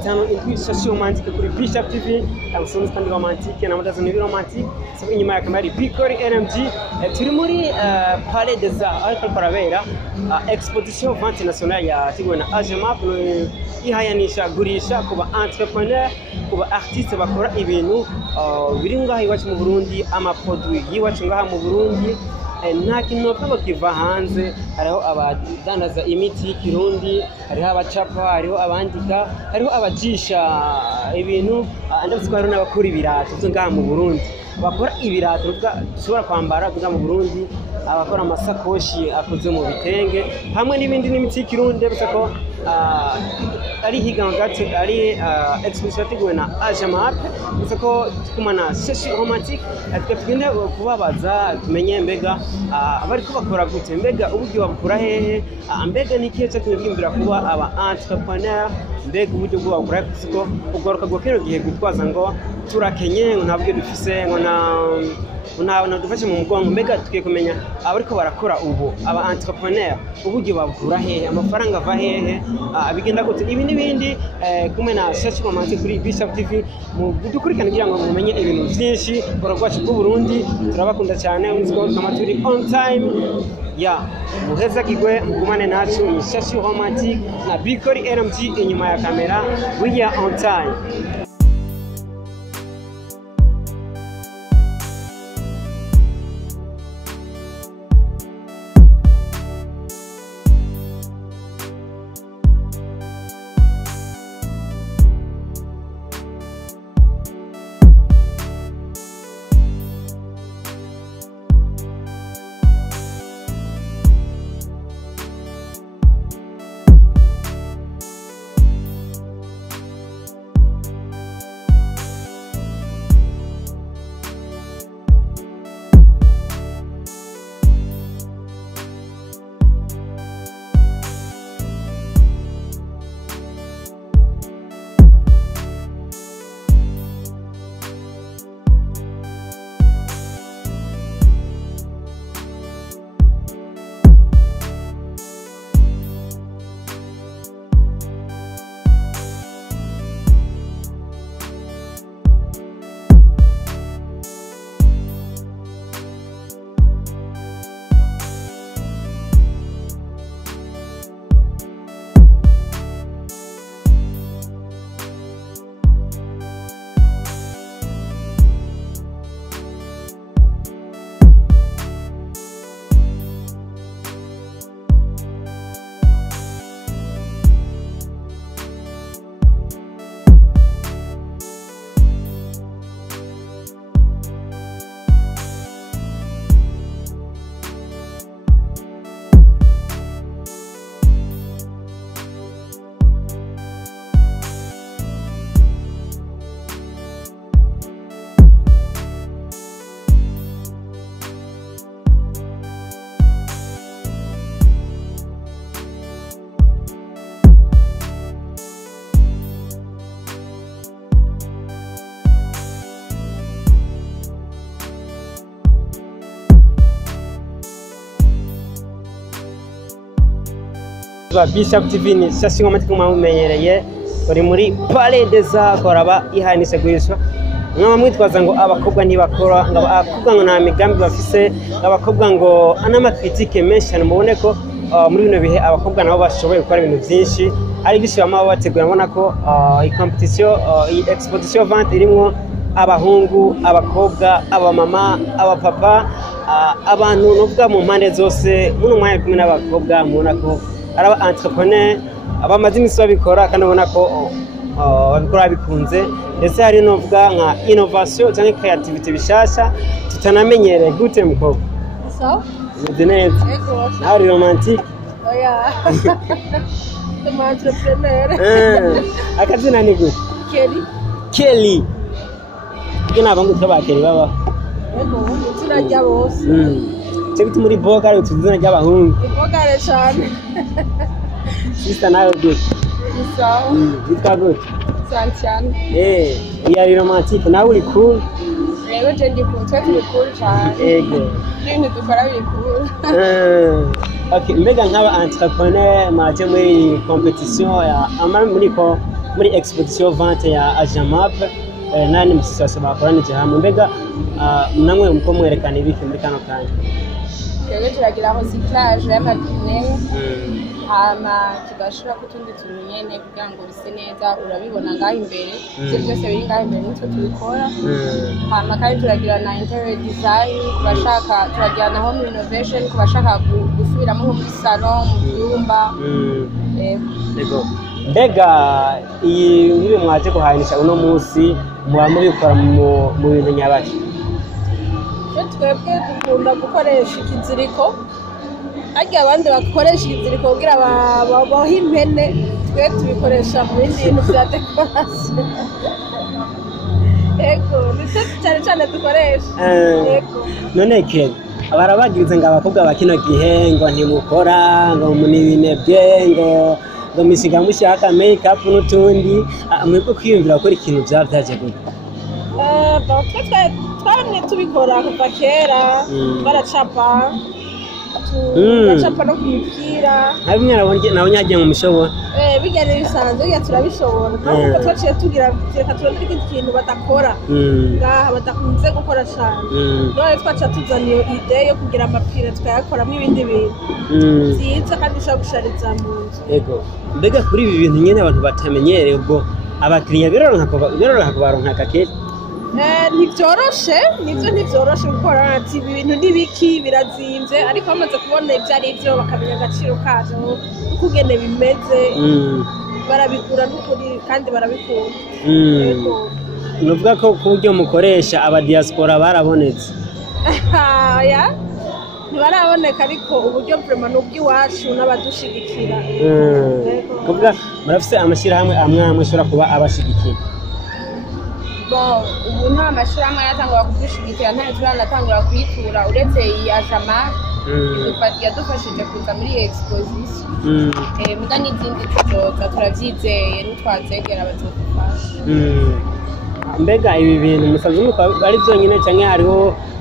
gatanu indwi shashi romantique kuri Bishop TV amusoni stand romantique na mudazo ni romantique so inyuma ya kamera Bikori RMG turi muri Palais des Arts ariko parabera exposition vente nationale ya tigwe na AGMAP ihayanisha gurisha kuba entrepreneur kuba artiste bakora ibintu biri ngaha iwacu mu Burundi ama produit yiwacu ngaha mu Burundi nta kintu bakiva hanze hariho abadandaza imiti y'ikirundi hariho abacapa hariho abandika hariho abajisha ibintu ndabitswe hariho n'abakora ibirato byo ngaha mu Burundi bakora ibirato dushobora kwambara byo mu Burundi abakora amasakoshi akoze mu bitenge hamwe n'ibindi n'imiti y'ikirundi bisa ko ari higanwa gato ari exposition yateguwe na AGMAP bisa ko tukumana shashi romantique twigende kubabaza tumenye mbega abari ko bakora gute mbega uburyo babukura hehe mbega nikiye cyo twibwira kuba aba entrepreneur mbega uburyo bwo bakora siko ugaruka gukero gihe gutwaza ngo turakenye ntabwo dufise ngo na dufashe mu mugongo mbega tukiye kumenya abariko barakora ubu aba entrepreneur uburyo babukura hehe amafaranga ava hehe bigenda gute ibi n'ibindi kumwe na shashi romantique kuri Bishop TV mu dukurikirana kugira ngo mumenye ibintu byinshi borogwacu bw'u Burundi turabakunda cyane unziko kamaturi on time ya muheza kigwe mugumane nacu ni shashi romantique na Bikori RMG inyuma ya kamera we are on time. Bishop TV ni shashi romantique mumenyereye bari muri Palais des Arts koraba ihanise gurisha mwama mwitwaza ngo abakobwa ntibakora ngo abakobwa ngo nta migambi bafise abakobwa ngo anama critique menshi mubone ko muri bino bihe abakobwa nabo bashoboye gukora ibintu byinshi ari bishima bategura mbona ko i competition i exposition vente irimo abahungu abakobwa abamama abapapa abantu novuga mu mpande zose muno mwanya kumwe n'abakobwa mubona ko araba entrepreneur abamaze imisi babikora kandi ubona ko babikora bikunze ndetse hari novuga nka innovation cyangwa creativity bishasha tutanamenyereye gute mukobwa so neza nawe romantique oya entrepreneur akazina ni gute Kelly kina bangu twaba Kelly baba tunajya bose Cyo muri boga ari tuzina ry'abahungu bogare cyane sister nawe gute sawa bitwa gute Santiano yari romantique nawe uri cool rero je ndi cool turi cool cyane ego ibintu dukora biri cool okay mbega nk'aba entrepreneur maje muri competition ya ama muri ko muri exposition vente ya Ajamap nani musisasa bakoranije hamwe mbega namwe muko mwerekana ibiki muri kano kanya twebwe turagira recyclage y'amapine hama tugashira kutundi tuntu nyene kugira ngo bise neza urabibona ngaho imbere ivyo byose biri ngaho imbere nitwe tubikora hama kandi turagira na interior design kubashaka turagira na home renovation kubashaka gusubiramo nko muri salon mu byumba yego mbega iyi nibe mwaje kuhanisha uno munsi muba mubikora mu bintu nyabaki twebwe dukunda gukoresha ikiziriko arya abandi bakoresha ikiziriko kugira babohe impene twe tubikoresha mu bindi bintu vya decoration ego nitwe cyane cyane dukoresha ego none ke barabagiriza ngo abakobwa bakino gihe ngo ntimukora ngo munibinebwe ngo misiga mushaka make up n'utundi mwebwe kwiyumvira gukora ikintu byaje gute twamye tubikora kuva kera baracapa baracapa no kumipira nabimwe nabonye hagiye mu mishobora bigene bisanzwe ya turabishobora ntabwo twaciye tugira reka turondere ikindi kintu badakora ngaha badakunze gukora cyane none twaca tuzaniye ide yo kugira amapira tukayakoramo ibindi bintu byiza kandi ushobora gushariza mu nzu yego mbega kuri ibi bintu nyine abantu batamenyereye ubwo abakiriya biroroha kubaronka kake ntibyoroshe ntibyoroshe gukora ati ibi bintu n'ibiki birazimvye ariko bamaze kubona ibyo ari byo bakamenya agaciro kazo uko ugene bimeze barabigura n'ukuri kandi barabikunda nuvuga ko ku buryo mukoresha abadiaspora barabonetse ntibaraboneka ariko uburyo vraiment n'ubw'iwacu n'abadushigikira kuvuga murafise amashyirahamwe amwe ashobora kuba abashigikira ubu nta mashyirahamwe yatangura kudushigikira nta turanatangura kuyitura uretse iyi Ajamap yadufashije kuza muri iyi exposition muga n'izindi tuzoza turavyizeye nitwazegera bazodufasha mbega ibi bintu musanzwe muko ari byonyine cyangwa hariho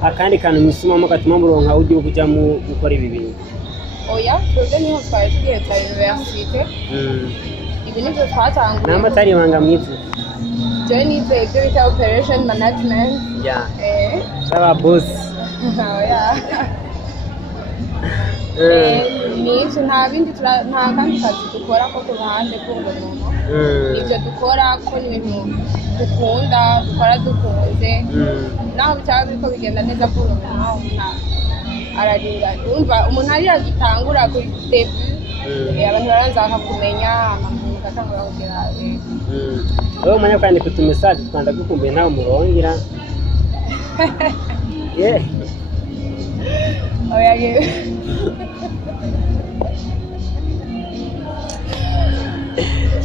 akandi kantu musumamo gatuma muronka ugiye kujya mu gukora ibi bintu oya twebwe niho twari tugiye ta universite ibi nivyo twatanguye n'amatari ibanga mwiza jewe nize ibyo bita operation management saba boss nivyo nta kandi kazi dukora ko ku ruhande k'uwo muntu nivyo dukora ko ni ibintu dukunda dukora dukunze naho bitaba biriko bigenda neza kuri uwo muntu ararinda umva umuntu ari agitangura kuri debut abantu baranza bakakumenya amakuru gatangura kugira wewe umanya kwandika utumesaje twanda gukumbuye ntawe murongera oya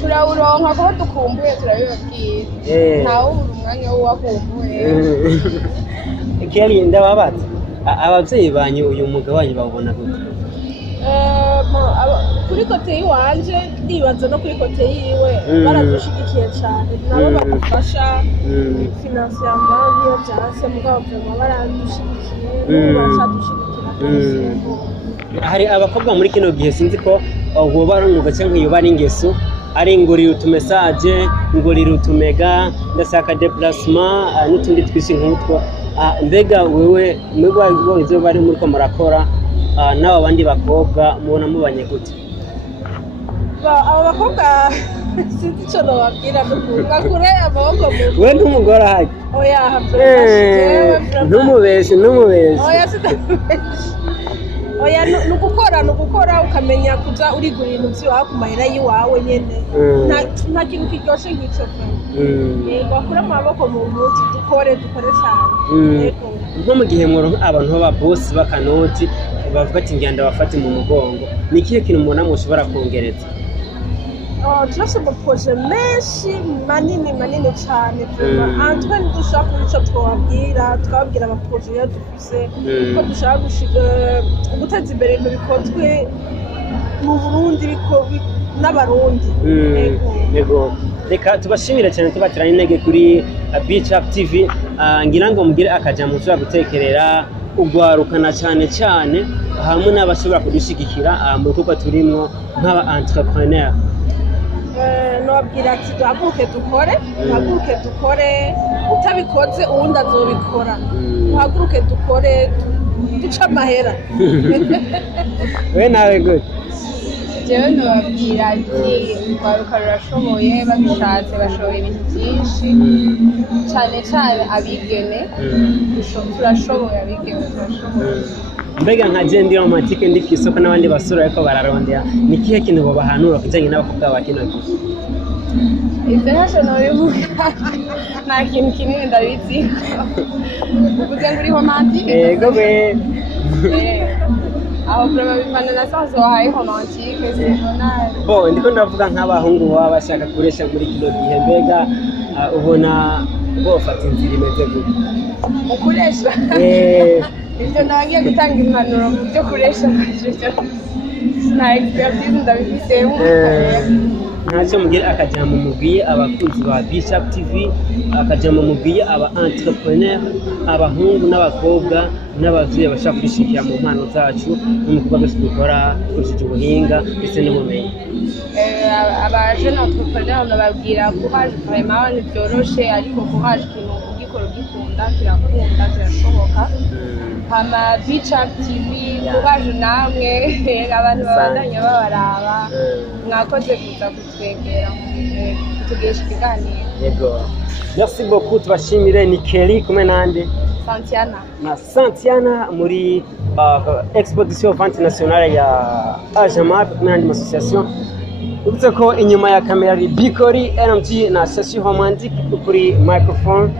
turawuronka kuba dukumbuye turabibabwira ntawe ubura umwanya wo wakumbuye keri ndababaza abavyeyi banyu uyu mugabo wanyu bawubona gute kuri kote yiwanje ndibaza no kuri kote yiwe baradushigikiye cyane nabo badufasha financièrement iyo byase mugabo vraiment baradushigikiye baradushigikira hari abakobwa muri kino gihe sinzi ko ubu bari umwuga cyangwa iyo bari ingeso ari ingurira utumesaje ingurira utumega ndasaka déplacement n'utundi twinshi nk'utwo mbega wewe mwebwe izo bari muri ko murakora n'aba bandi bakobwa mubona mubanye gute aba bakobwa sinzi icyo nababwira n'ukunga kure amaboko mu we n'umugore ahari oya ntumubeshe oya oya nugukora ukamenya kuza urigura ibintu by'iwawe ku mahera y'iwawe nyene nta kintu kiryoshe nk'icyo bakura amaboko mu mutsi dukore cyane nko mu gihe muronka abantu b'ababosi b'akanoti bavuga ati ngenda bafate mu mugongo ni ikihe kintu mubona mushobora kongereza turafite amaproje menshi manini cyane antwe dushaka icyo twababwira amaproje yo dufise ko dushaka guteza imbere ibintu bikozwe mu Burundi n'abarundi yego reka tubashimire cyane tubatira intege kuri Beach Up TV ngira ngo mugire akaja mushobora gutekerera ugwarukana cyane hamwe n'abashobora kudushigikira mu bikorwa turimo nk'aba entrepreneur nababwira ati duhaguruke dukore utabikoze uwundi azobikora duhaguruke dukore duce amahera we nawe gute jewe nababwira ati urwaruka rurashoboye babishatse bashoboye ibintu byinshi cyane cyane abigeme turashoboye abigeme turashoboye mbega nka je ndi romantike ndi kw'isoko n'abandi basura ariko bararondera ni kihe kintu bobahanura kujanye n'abakobwa ba kino gihe ibyo ntacyo nabivuga nta kintu kinini ndabiziko uvuze ngo uri romantike yego we aho kureba bivana na sanso wahaye romantike sinona bo ndiko ndavuga nk'abahungu baba bashaka kuresha muri kino gihe mbega ubona bofata inzira imeze gute mu kuresha ibyo nabagiye gutanga impanuro mu byo kuresha nta expertise ndabifitemo ntacyo mubwira akajambo mubwiye abakunzi ba Bishop TV akajambo mubwiye aba entrepreneur abahungu n'abakobwa n'abavyeyi bashaka kwishikira mu mpano zacu mu bikorwa byose dukora dukoresheje ubuhinga ndetse n'ubumenyi aba jeune entrepreneur nababwira courage vraiment ntibyoroshe ariko courage ikintu ugikora ugikunda kirakunda kirashoboka hama Bishop TV courage namwe abantu babandanya babaraba mwakoze kuza kutwegera kutugesha ikiganiro yego merci beaucoup tubashimire ni Kelly kumwe nande Santiana muri exposition vente nationale ya Ajamab n'andi association uretse ko inyuma ya kamera ari Bikori NMG na Shashi Romantique kuri microphone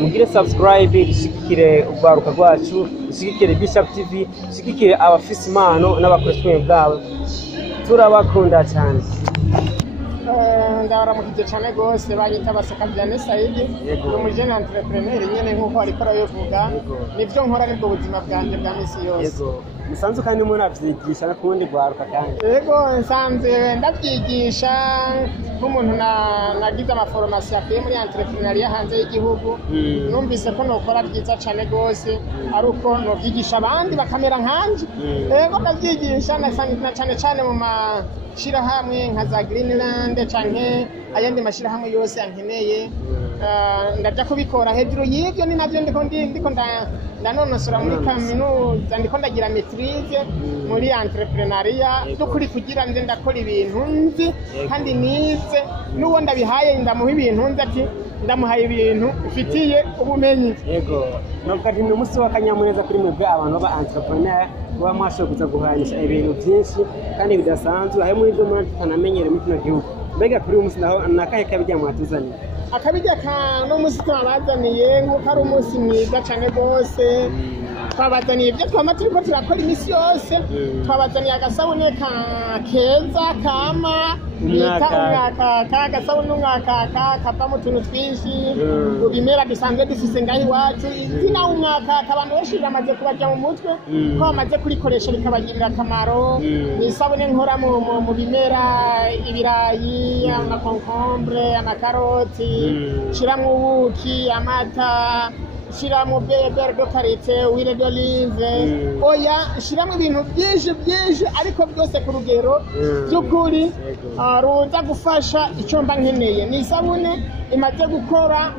mugire subscribe dushikire urwaruka rwacu dushikire Bishop TV dushikire abafise impano n'abakoresha bwabo turabakunda cyane ndabaramukije cyane rwose banyita baseka Vianney Saidi ni umujene entrepreneur nyene nk'uko ariko arabivuga nivyo nkora nibwo buzima bwanjye bwa misi yose musanzwe kandi muravyigisha no kundi rwaruka kandi yego nsanze ndavyigisha nk'umuntu nagize amaforomasiyo akuye muri entrepreneuria hanze y'igihugu numvise ko nokora byiza cyane rwose ari uko novyigisha abandi bakamera nkanje yego ndavyigisha na cyane cyane mu mashirahamwe nka za Greenland canke ayandi mashirahamwe yose yankeneye ndaja kubikora hejuru y'ivyo ni navyo ndiko ndanonosora muri kaminuza ndiko ndagira maîtrise muri entrepreneuria dukuri kugira nze ndakora ibintu nzi kandi nize n'uwo ndabihaye ndamuha ibintu nzi ati ndamuhaye ibintu ufitiye ubumenyi yego nokati ni umunsi w'akanyamuneza kuri mwebwe abantu baba entrepreneur kuba mwashoboye kuza guhanisha ibintu byinshi kandi bidasanzwe harimo n'ibyo muri tutanamenyere muri kino gihugu mbega kuri uyu munsi nakahe kabijya mwatuzaniye akabijya no munsi twabazaniye nk'uko ari umunsi mwiza cyane rwose twabazaniye ibyo twama turiko turakora iminsi yose twabazaniye agasabune keza kama agasabune umwakaka kavamo utuntu twinshi ibimera dusanzwe dufise ngaho iwacu izina umwakaka abantu benshi bamaze kubaja mu mutwe ko bamaze kurikoresha bikabagirira akamaro ni isabune nkora mu bimera ibirayi amakonkombre amakaroti shiramwo ubuki amata shiramo beurre de karité huile d'olive oya shiramo ibintu byinshi ariko byose ku rugero by'ukuri ruza gufasha icyo mba nkeneye ni isabune imaze gukora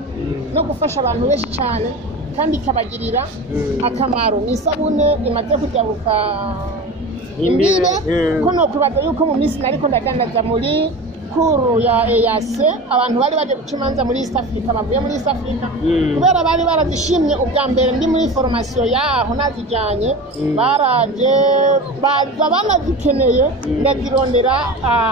no gufasha abantu benshi cyane kandi ikabagirira akamaro ni isabune imaze kujabuka imbibe ko no kubaza yuko mu minsi nariko ndagandaza muri kuru ya EAC abantu bari baje guca imanza muri East Africa bavuye muri East Africa kubera bari barazishimye ubwa mbere ndi muri formation yaho nazijyanye baraje baza banazikeneye ndazirondera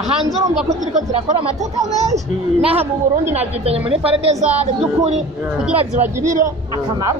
hanze urumva ko ziriko zirakora amateka menshi naha mu Burundi nazizanye muri Palais des Arts by'ukuri kugira zibagirire akamaro